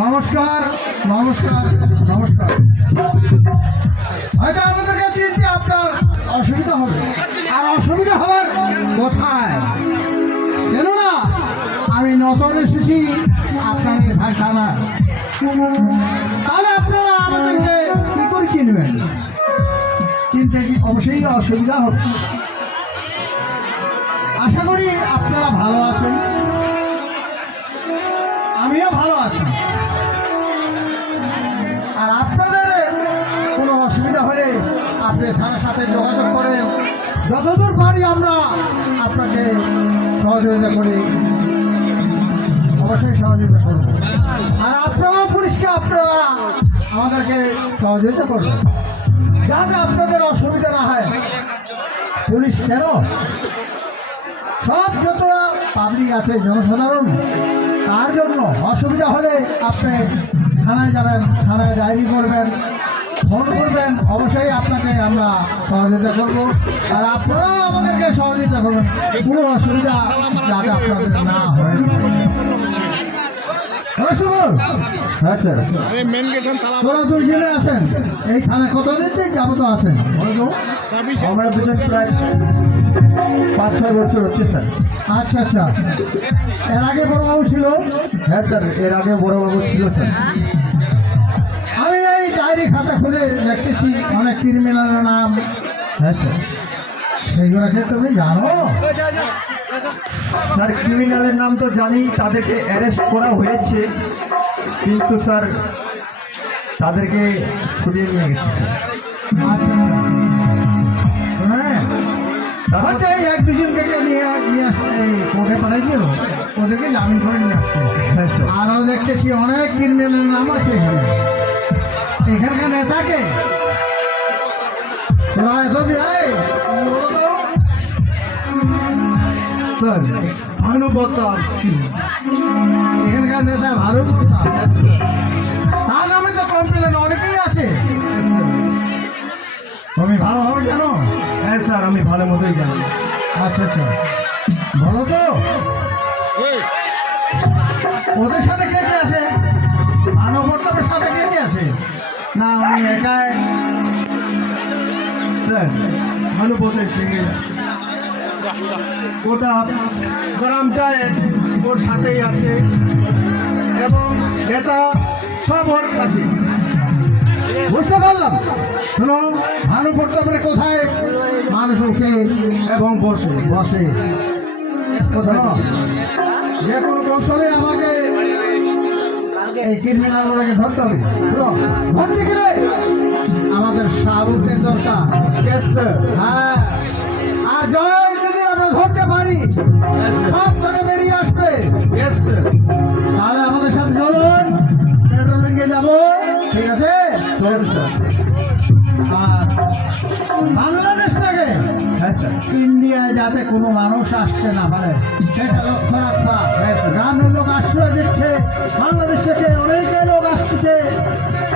নমস্কার নমস্কার নমস্কার। হয়তো আমাদের কাছে আপনার অসুবিধা হবে। আর অসুবিধা হওয়ার কোথায়? কেননা, আমি নতুন এসেছি, আপনার এই ভাই থানা তাহলে আপনারা আমাদেরকে কি করে চিনবেন? চিনতে অবশ্যই অসুবিধা হবে। আশা করি আপনারা ভালো আছেন। আমিও ভালো আছি। আর আপনাদের কোনো অসুবিধা হলে আপনি থানার সাথে যোগাযোগ করেন। যতদূর পারি আমরা আপনাকে সহযোগিতা করি। অবশ্যই সহযোগিতা করব। আর আপনারাও পুলিশকে আপনারা আমাদেরকে সহযোগিতা করবেন। যাতে আপনাদের অসুবিধা না হয়। পুলিশ কেন? সব যতটা পাবলিক আছে জনসাধারণ তার জন্য অসুবিধা হলে আপনি থানায় যাবেন থানায় ডায়েরি করবেন ফোন করবেন অবশ্যই আপনাকে আমরা সহযোগিতা করব। আর আপনারাও আমাদেরকে সহযোগিতা করবেন কোনো অসুবিধা যাতে আপনাদের না হয়। হ্যাঁ, তোরা আছেন। এই থানা কতদিন আছেন? তো? আমরা দুজন প্রায় পাঁচ ছয় বছর হচ্ছে স্যার। আচ্ছা আচ্ছা। এর আগে বড়বাবু ছিল? হ্যাঁ স্যার এর আগে বড়বাবু ছিল স্যার। আমি এই ডায়েরি খাতা খুলে দেখতেছি অনেক ক্রিমিনালের নাম। হ্যাঁ স্যার। সেইগুলোকে তুমি জানো? স্যার ক্রিমিনালের নাম তো জানি তাদেরকে অ্যারেস্ট করা হয়েছে কিন্তু স্যার তাদেরকে ছুটিয়ে নিয়ে গেছে। স্যার আচ্ছা আচ্ছা এই এক দুজনকে নিয়ে নিয়ে এই কোর্টে পাঠাইছিল ওদেরকে জামিন করে আরও দেখতেছি অনেক ক্রিমিনালের নাম আছে এখানে। এখানকার নেতাকে? তোরা এতদিন এই, বলো তো। স্যার এখানকার নেতা করতাম আমি ভালো মতোই জানি। আচ্ছা আচ্ছা। বলো তো। ওদের সাথে কে কে আছে? মানব প্রতাপের সাথে কে কে আছে? না উনি একাই। স্যার ভানুপতের সঙ্গে। গোটা গ্রামটায় ওর সাথেই আছে। এবং এটা সব ওর কাছে। বুঝতে পারলাম? শুনো ভানু প্রতাপের কোথায়? মানুষ উঠে এবং বসে বসে। যে কোনো কৌশলে আমাকে এই ক্রিমিনালগুলোকে ধরতে হবে। ধরতে গেলে আমাদের শাহরুখের দরকার। হ্যাঁ। ইন্ডিয়ায় যাতে কোনো মানুষ আসতে না পারে সেটা লক্ষ্য রাখবা। গ্রামের লোক আশ্রয় দিচ্ছে বাংলাদেশ থেকে অনেকে লোক আসতেছে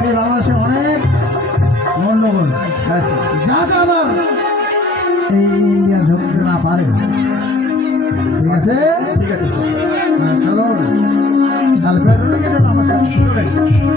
এই বাংলাদেশে অনেক গণ্ডগোল হ্যাঁ। যাতে আমার এই ইন্ডিয়া ঢুকতে না পারে। ঠিক আছে? ঠিক আছে হ্যাঁ, চলো। তাহলে পেট্রোলিংয়ে যাব আমার সাথে